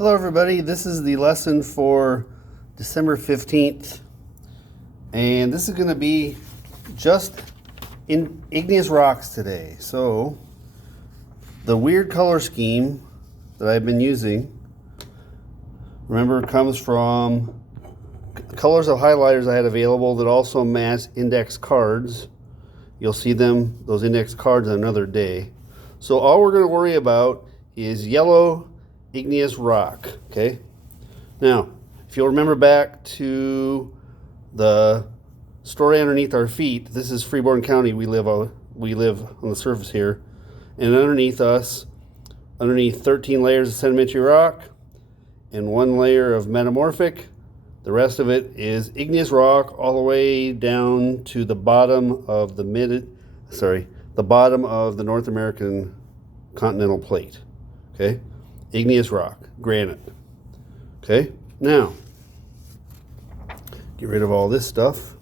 Hello everybody, this is the lesson for December 15th, and this is going to be just in igneous rocks today. So the weird color scheme that I've been using, remember, comes from colors of highlighters I had available that also match index cards. You'll see them, those index cards, on another day. So all we're going to worry about is yellow igneous rock. Okay, now if you'll remember back to the story underneath our feet, this is Freeborn County. We live on the surface here, and underneath us, underneath 13 layers of sedimentary rock and 1 layer of metamorphic, the rest of it is igneous rock all the way down to the bottom of the bottom of the North American continental plate. Okay, igneous rock, granite. Okay, now get rid of all this stuff.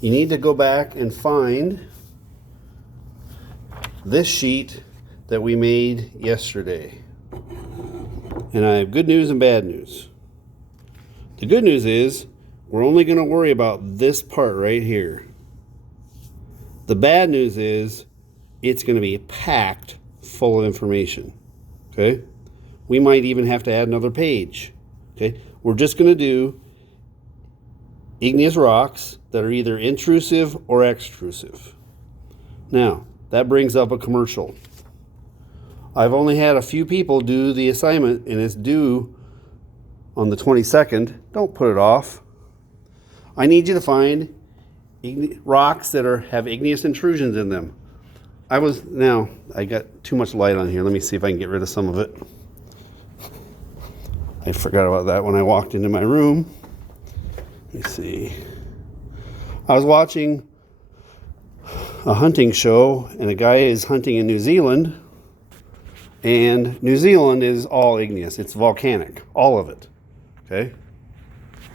You need to go back and find this sheet that we made yesterday. And I have good news and bad news. The good news is we're only going to worry about this part right here. The bad news is it's going to be packed full of information. Okay, we might even have to add another page. Okay, we're just going to do igneous rocks that are either intrusive or extrusive. Now, that brings up a commercial. I've only had a few people do the assignment, and it's due on the 22nd. Don't put it off. I need you to find rocks that have igneous intrusions in them. I got too much light on here. Let me see if I can get rid of some of it. I forgot about that when I walked into my room. Let me see. I was watching a hunting show, and a guy is hunting in New Zealand, and New Zealand is all igneous. It's volcanic, all of it. Okay?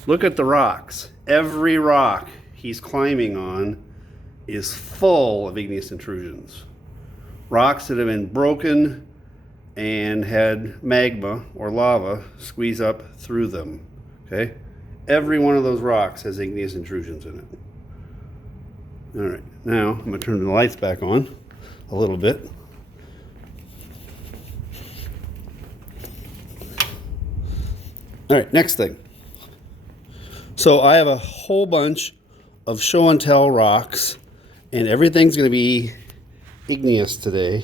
Look at the rocks. Every rock he's climbing on is full of igneous intrusions. Rocks that have been broken and had magma or lava squeeze up through them. Okay? Every one of those rocks has igneous intrusions in it. All right, now I'm going to turn the lights back on a little bit. All right, next thing. So I have a whole bunch of show and tell rocks, and everything's going to be igneous today,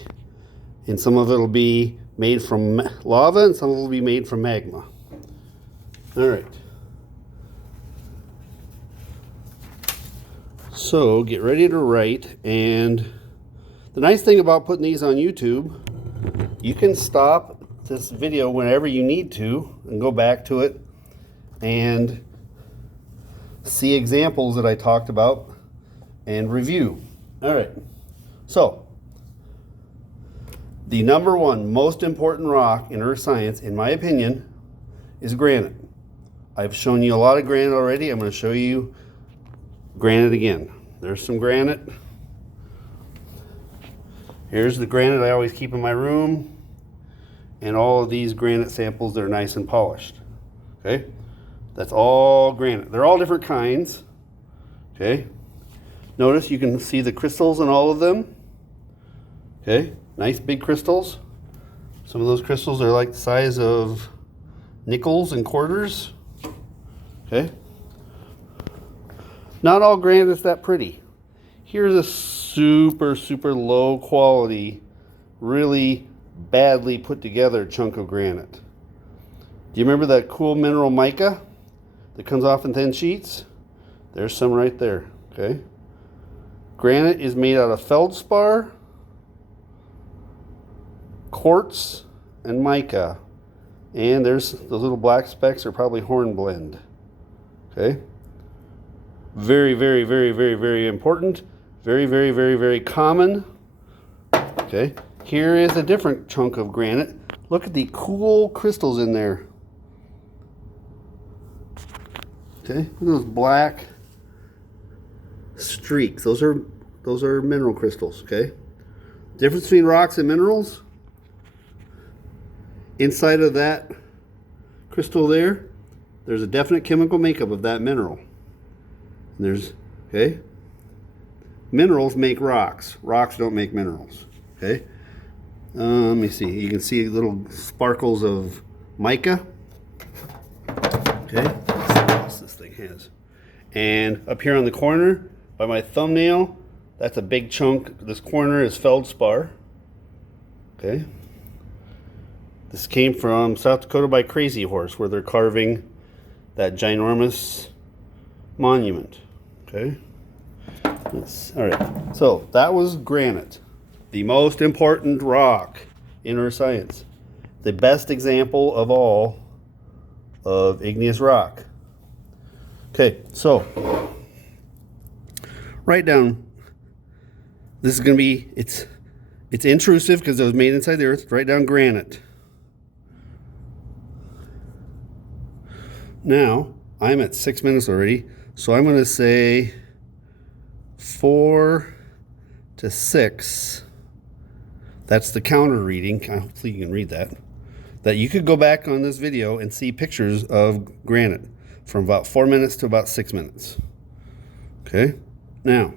and some of it will be made from lava and some of it will be made from magma. All right, so get ready to write. And the nice thing about putting these on YouTube, you can stop this video whenever you need to and go back to it and see examples that I talked about and review. All right, so the number one most important rock in earth science, in my opinion, is granite. I've shown you a lot of granite already. I'm going to show you granite again. There's some granite. Here's the granite I always keep in my room, and all of these granite samples that are nice and polished. Okay, that's all granite. They're all different kinds. Okay, notice you can see the crystals in all of them. Okay, nice big crystals. Some of those crystals are like the size of nickels and quarters. Okay, not all granite is that pretty. Here's a super low quality, really badly put together chunk of granite. Do you remember that cool mineral mica that comes off in thin sheets? There's some right there. Okay, granite is made out of feldspar, quartz, and mica, and there's those little black specks are probably hornblende. Okay, very important, very common. Okay, here is a different chunk of granite. Look at the cool crystals in there. Okay, look at those black streaks. Those are mineral crystals. Okay, difference between rocks and minerals. Inside of that crystal there, there's a definite chemical makeup of that mineral. And there's, okay? Minerals make rocks. Rocks don't make minerals, okay? Let me see. You can see little sparkles of mica. Okay, let's see what else this thing has. And up here on the corner, by my thumbnail, that's a big chunk. This corner is feldspar. Okay. This came from South Dakota by Crazy Horse, where they're carving that ginormous monument. Okay. All right. So that was granite, the most important rock in our science. The best example of all of igneous rock. Okay, so write down. This is going to be, it's intrusive because it was made inside the earth. Write down granite. Now, I'm at 6 minutes already, so I'm going to say 4 to 6. That's the counter reading. Hopefully you can read that. That you could go back on this video and see pictures of granite from about 4 minutes to about 6 minutes. Okay, now,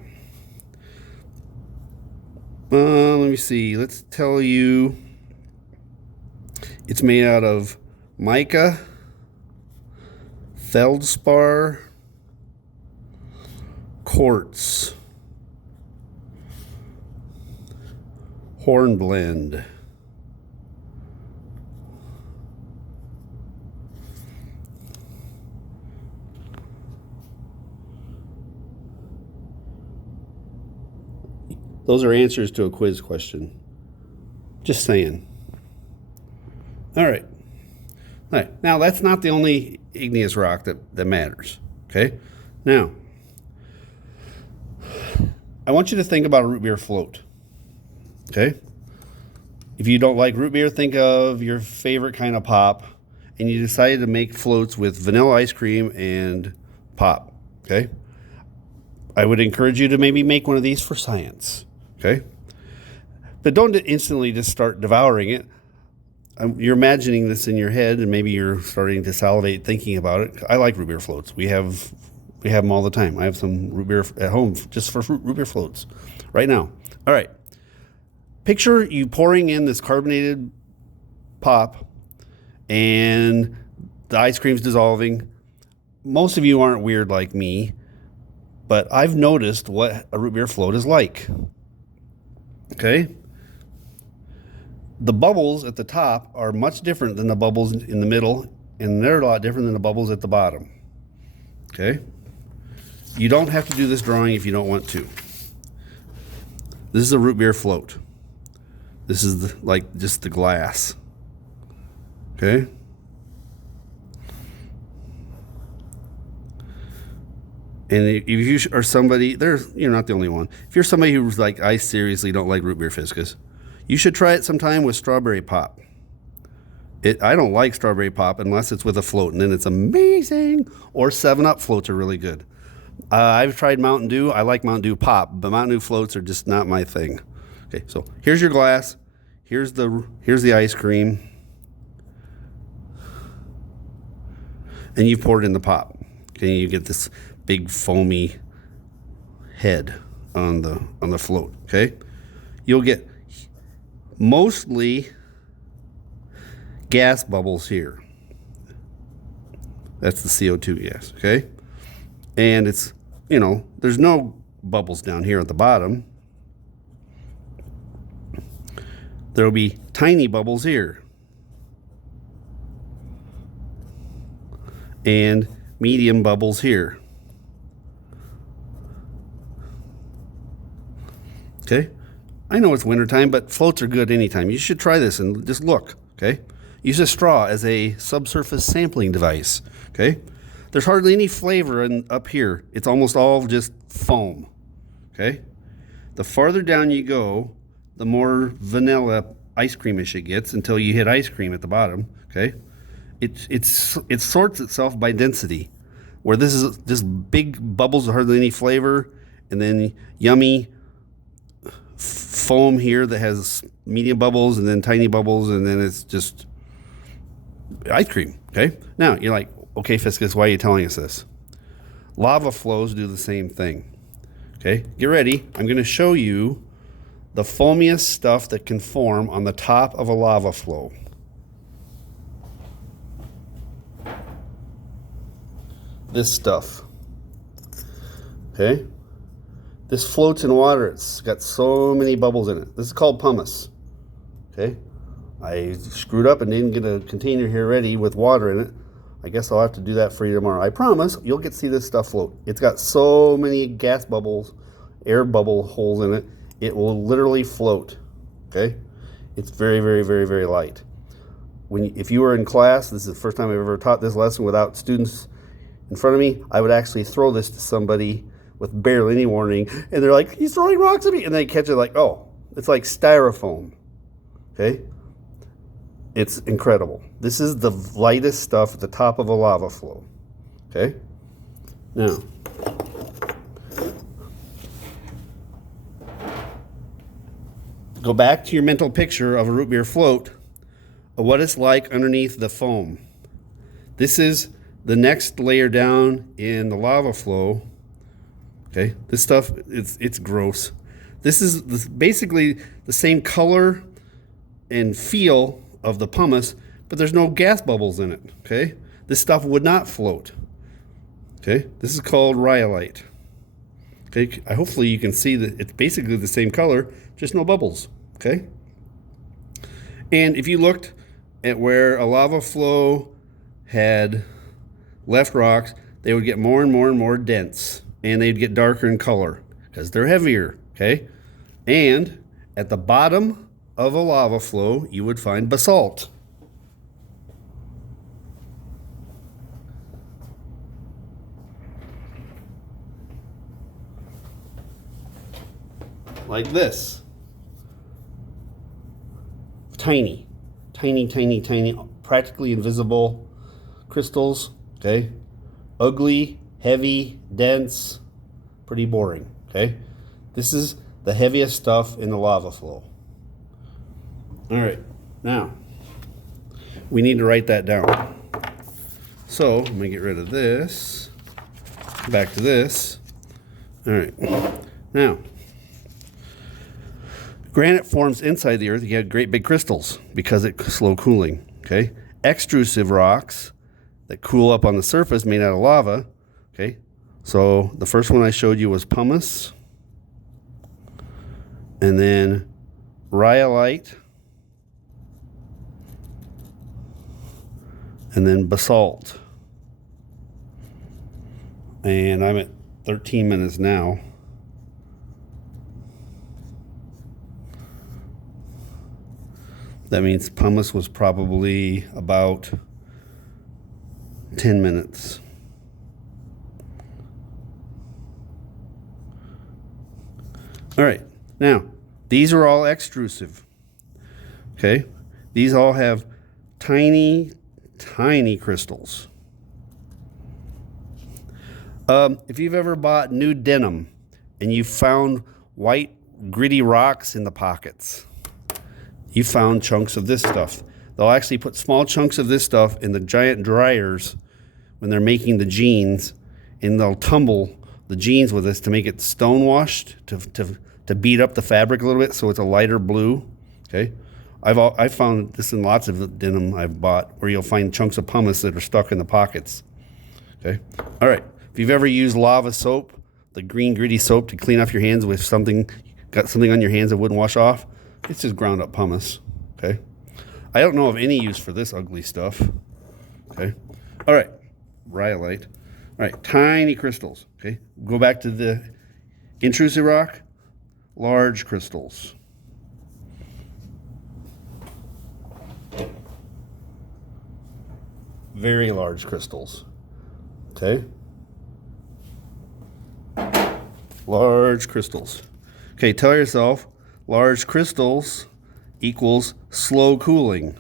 let me see. Let's tell you it's made out of mica, feldspar, quartz, hornblende, those are answers to a quiz question. Just saying. All right. All right. Now, that's not the only igneous rock that matters. Okay? Now, I want you to think about a root beer float. Okay? If you don't like root beer, think of your favorite kind of pop, and you decided to make floats with vanilla ice cream and pop. Okay? I would encourage you to maybe make one of these for science. Okay? But don't instantly just start devouring it. You're imagining this in your head, and maybe you're starting to salivate thinking about it. I like root beer floats. We have them all the time. I have some root beer at home just for root beer floats right now. All right. Picture you pouring in this carbonated pop, and the ice cream's dissolving. Most of you aren't weird like me, but I've noticed what a root beer float is like. Okay? The bubbles at the top are much different than the bubbles in the middle, and they're a lot different than the bubbles at the bottom. Okay? You don't have to do this drawing if you don't want to. This is a root beer float. This is like just the glass. Okay? And if you are somebody, you're not the only one. If you're somebody who's like, I seriously don't like root beer Fiscus, you should try it sometime with strawberry pop. I don't like strawberry pop unless it's with a float, and then it's amazing. Or 7-Up floats are really good. I've tried Mountain Dew. I like Mountain Dew pop, but Mountain Dew floats are just not my thing. Okay, so here's your glass. Here's the ice cream. And you pour it in the pop. Okay, you get this big foamy head on the float. Okay, you'll get mostly gas bubbles here. That's the CO2 gas. Okay, and it's, there's no bubbles down here at the bottom. There'll be tiny bubbles here and medium bubbles here. Okay, I know it's wintertime, but floats are good anytime. You should try this and just look. Okay, use a straw as a subsurface sampling device. Okay, there's hardly any flavor up here. It's almost all just foam. Okay, the farther down you go, the more vanilla ice creamish it gets until you hit ice cream at the bottom. Okay, it sorts itself by density, where this is just big bubbles with hardly any flavor, and then yummy foam here that has medium bubbles and then tiny bubbles, and then it's just ice cream, okay? Now, you're like, okay, Fiscus, why are you telling us this? Lava flows do the same thing, okay? Get ready. I'm going to show you the foamiest stuff that can form on the top of a lava flow. This stuff, okay? This floats in water. It's got so many bubbles in it. This is called pumice, okay? I screwed up and didn't get a container here ready with water in it. I guess I'll have to do that for you tomorrow. I promise you'll get to see this stuff float. It's got so many gas bubbles, air bubble holes in it. It will literally float, okay? It's very, very, very, very light. If you were in class, this is the first time I've ever taught this lesson without students in front of me, I would actually throw this to somebody with barely any warning, and they're like, he's throwing rocks at me, and they catch it like, oh, it's like styrofoam, okay? It's incredible. This is the lightest stuff at the top of a lava flow, okay? Now, go back to your mental picture of a root beer float of what it's like underneath the foam. This is the next layer down in the lava flow. Okay, this stuff, it's gross. This is basically the same color and feel of the pumice, but there's no gas bubbles in it, okay? This stuff would not float, okay? This is called rhyolite. Okay, hopefully you can see that it's basically the same color, just no bubbles, okay? And if you looked at where a lava flow had left rocks, they would get more and more and more dense, and they'd get darker in color because they're heavier, okay? And at the bottom of a lava flow, you would find basalt. Like this. Tiny, tiny, tiny, tiny, practically invisible crystals, okay? Ugly, heavy, dense, pretty boring, okay? This is the heaviest stuff in the lava flow. All right, now, we need to write that down. So, I'm gonna get rid of this, back to this. All right, now, granite forms inside the earth. You have great big crystals because it's slow cooling, okay? Extrusive rocks that cool up on the surface made out of lava, okay? So the first one I showed you was pumice, and then rhyolite, and then basalt. And I'm at 13 minutes now. That means pumice was probably about 10 minutes. All right, now, these are all extrusive, okay? These all have tiny, tiny crystals. If you've ever bought new denim and you found white, gritty rocks in the pockets, you found chunks of this stuff. They'll actually put small chunks of this stuff in the giant dryers when they're making the jeans, and they'll tumble the jeans with this to make it stone washed, to beat up the fabric a little bit so it's a lighter blue, okay? I've found this in lots of denim I've bought, where you'll find chunks of pumice that are stuck in the pockets, okay? All right, if you've ever used lava soap, the green gritty soap to clean off your hands with got something on your hands that wouldn't wash off, it's just ground up pumice, okay? I don't know of any use for this ugly stuff, okay? All right, rhyolite. All right, tiny crystals, okay? Go back to the intrusive rock, large crystals. Very large crystals, okay? Large crystals. Okay, tell yourself, large crystals equals slow cooling.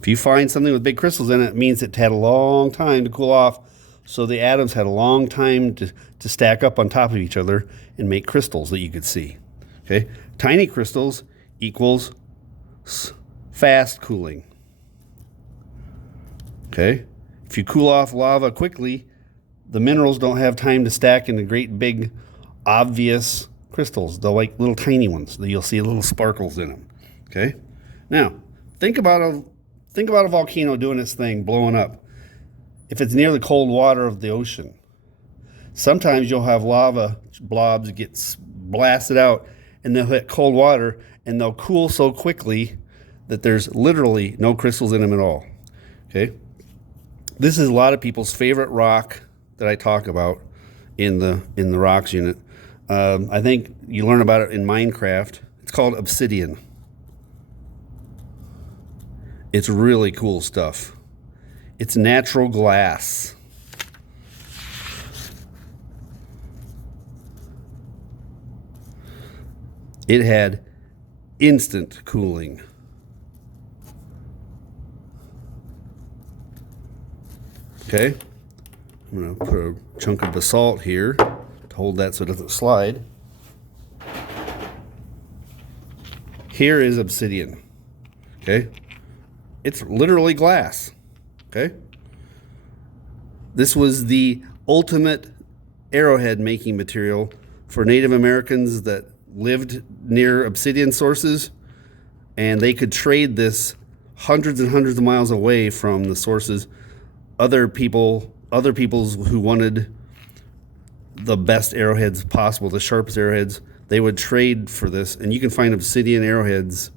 If you find something with big crystals in it, it means it had a long time to cool off, so the atoms had a long time to stack up on top of each other and make crystals that you could see. Okay, tiny crystals equals fast cooling. Okay? If you cool off lava quickly, the minerals don't have time to stack into great big obvious crystals. They're like little tiny ones that you'll see little sparkles in them. Okay? Now, think about a volcano doing its thing, blowing up. If it's near the cold water of the ocean, sometimes you'll have lava blobs get blasted out and they'll hit cold water and they'll cool so quickly that there's literally no crystals in them at all. Okay? This is a lot of people's favorite rock that I talk about in the rocks unit. I think you learn about it in Minecraft. It's called Obsidian. It's really cool stuff. It's natural glass. It had instant cooling. Okay, I'm going to put a chunk of basalt here to hold that so it doesn't slide. Here is obsidian. Okay, it's literally glass. Okay, this was the ultimate arrowhead making material for Native Americans that lived near obsidian sources, and they could trade this hundreds and hundreds of miles away from the sources. Other peoples who wanted the best arrowheads possible, the sharpest arrowheads, they would trade for this. And you can find obsidian arrowheads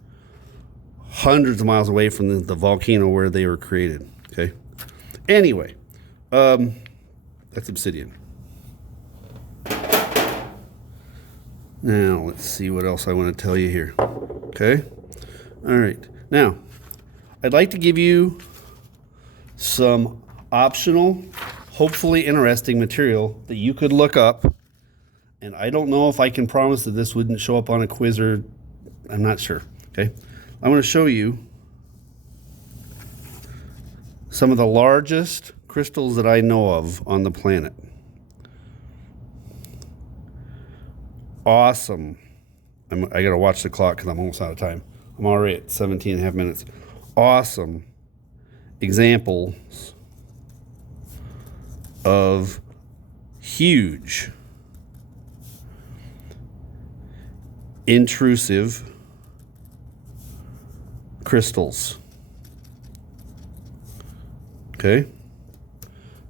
hundreds of miles away from the volcano where they were created. Okay. Anyway, that's obsidian. Now, let's see what else I want to tell you here. Okay. All right. Now, I'd like to give you some optional, hopefully interesting material that you could look up. And I don't know if I can promise that this wouldn't show up on a quiz, or I'm not sure. Okay. I want to show you some of the largest crystals that I know of on the planet. Awesome. I got to watch the clock because I'm almost out of time. I'm already at 17 and a half minutes. Awesome examples of huge, intrusive crystals. Okay?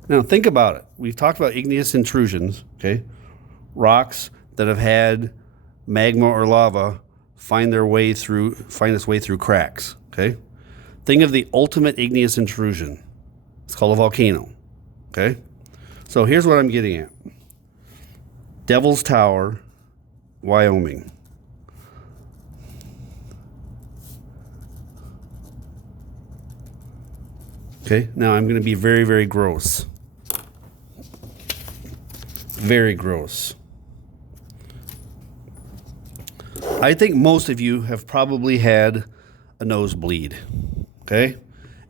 Now think about it. We've talked about igneous intrusions, okay? Rocks that have had magma or lava find its way through cracks, okay? Think of the ultimate igneous intrusion. It's called a volcano, okay? So here's what I'm getting at. Devil's Tower, Wyoming. Okay, now I'm going to be very, very gross. Very gross. I think most of you have probably had a nosebleed, okay?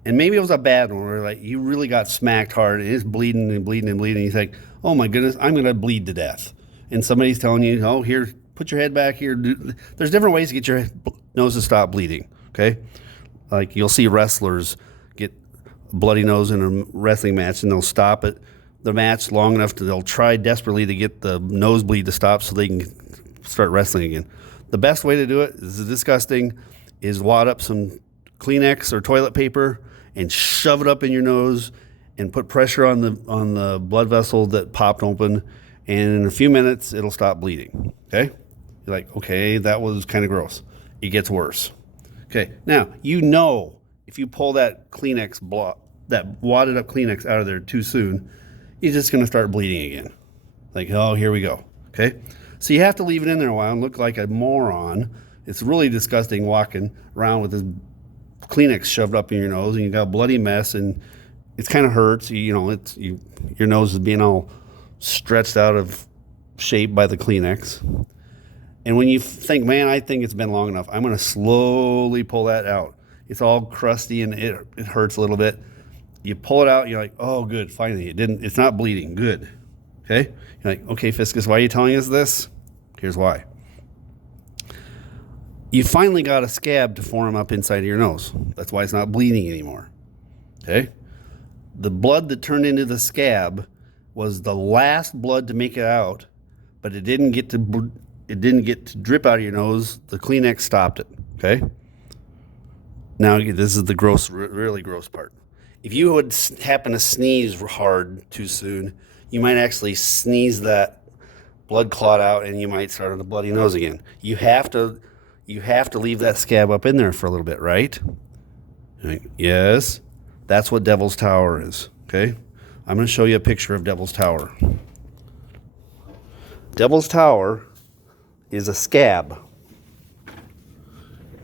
And maybe it was a bad one where like you really got smacked hard and it's bleeding and bleeding and bleeding. And you think, oh my goodness, I'm going to bleed to death. And somebody's telling you, oh, here, put your head back here. There's different ways to get your nose to stop bleeding, okay? Like you'll see wrestlers get a bloody nose in a wrestling match and they'll stop the match long enough they'll try desperately to get the nosebleed to stop so they can start wrestling again. The best way to do it, this is disgusting, is wad up some Kleenex or toilet paper and shove it up in your nose and put pressure on the blood vessel that popped open, and in a few minutes it'll stop bleeding. Okay? You're like, okay, that was kind of gross. It gets worse. Okay, now if you pull that that wadded up Kleenex out of there too soon, you're just gonna start bleeding again. Like, oh, here we go. Okay? So you have to leave it in there a while and look like a moron. It's really disgusting walking around with this Kleenex shoved up in your nose and you got a bloody mess and it kind of hurts. Your nose is being all stretched out of shape by the Kleenex. And when you think, man, I think it's been long enough, I'm going to slowly pull that out. It's all crusty and it hurts a little bit. You pull it out, you're like, oh, good, finally, it's not bleeding, good. Okay? You're like, okay, Fiscus, why are you telling us this? Here's why. You finally got a scab to form up inside of your nose. That's why it's not bleeding anymore. Okay? The blood that turned into the scab was the last blood to make it out, but it didn't get to drip out of your nose. The Kleenex stopped it. Okay? Now this is the gross, really gross part. If you would happen to sneeze hard too soon, you might actually sneeze that blood clot out, and you might start a bloody nose again. You have to leave that scab up in there for a little bit, right? Yes, that's what Devil's Tower is. Okay, I'm going to show you a picture of Devil's Tower. Devil's Tower is a scab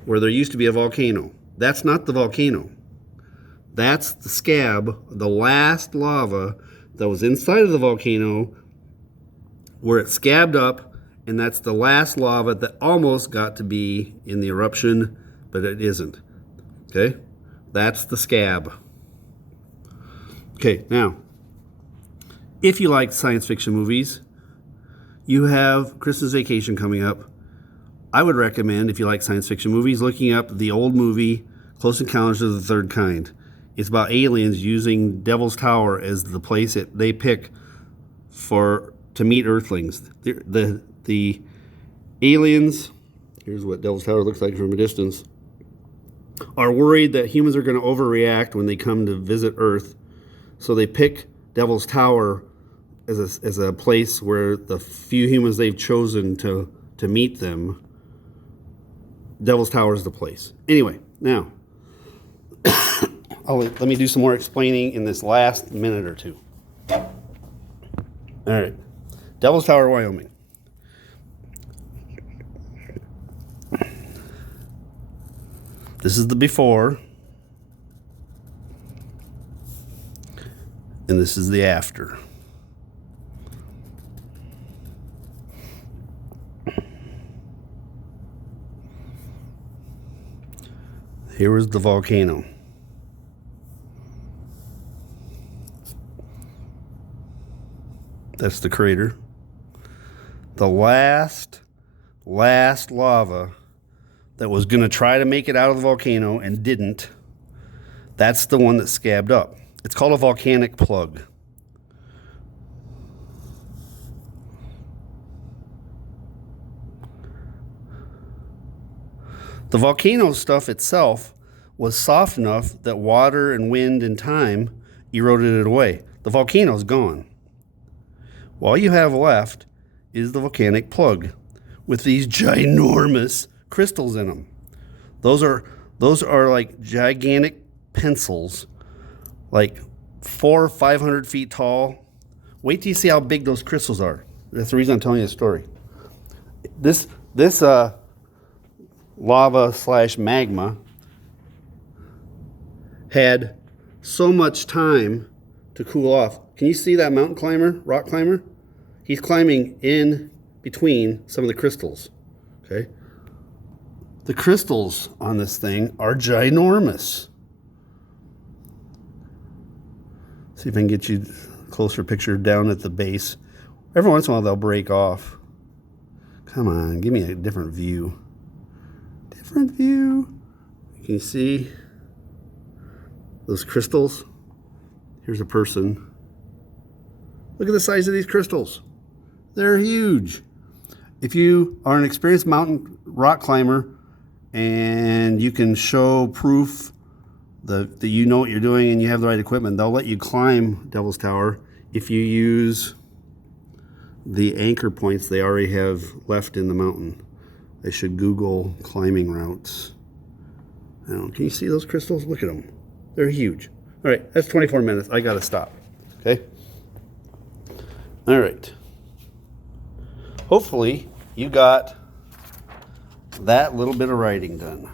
where there used to be a volcano. That's not the volcano. That's the scab, the last lava that was inside of the volcano where it scabbed up, and that's the last lava that almost got to be in the eruption, but it isn't. Okay? That's the scab. Okay, now, if you like science fiction movies, you have Christmas Vacation coming up. I would recommend, if you like science fiction movies, looking up the old movie Close Encounters of the Third Kind. It's about aliens using Devil's Tower as the place they pick to meet Earthlings. The aliens, here's what Devil's Tower looks like from a distance, are worried that humans are going to overreact when they come to visit Earth. So they pick Devil's Tower as a place where the few humans they've chosen to meet them, Devil's Tower is the place. Anyway, now, let me do some more explaining in this last minute or two. All right. Devil's Tower, Wyoming. This is the before, and this is the after. Here was the volcano. That's the crater. The last lava that was going to try to make it out of the volcano and didn't, that's the one that scabbed up. It's called a volcanic plug. The volcano stuff itself was soft enough that water and wind and time eroded it away. The volcano's gone. All you have left is the volcanic plug with these ginormous crystals in them. Those are like gigantic pencils, like 400 or 500 feet tall. Wait till you see how big those crystals are. That's the reason I'm telling you the story. This lava / magma had so much time to cool off. Can you see that mountain climber, rock climber? He's climbing in between some of the crystals. Okay? The crystals on this thing are ginormous. See if I can get you a closer picture down at the base. Every once in a while they'll break off. Come on, give me a different view. Different view. Can you see those crystals? Here's a person. Look at the size of these crystals. They're huge. If you are an experienced mountain rock climber and you can show proof that you know what you're doing and you have the right equipment, they'll let you climb Devil's Tower if you use the anchor points they already have left in the mountain. They should Google climbing routes. Now, can you see those crystals? Look at them. They're huge. All right, that's 24 minutes. I got to stop. Okay? All right. Hopefully, you got that little bit of writing done.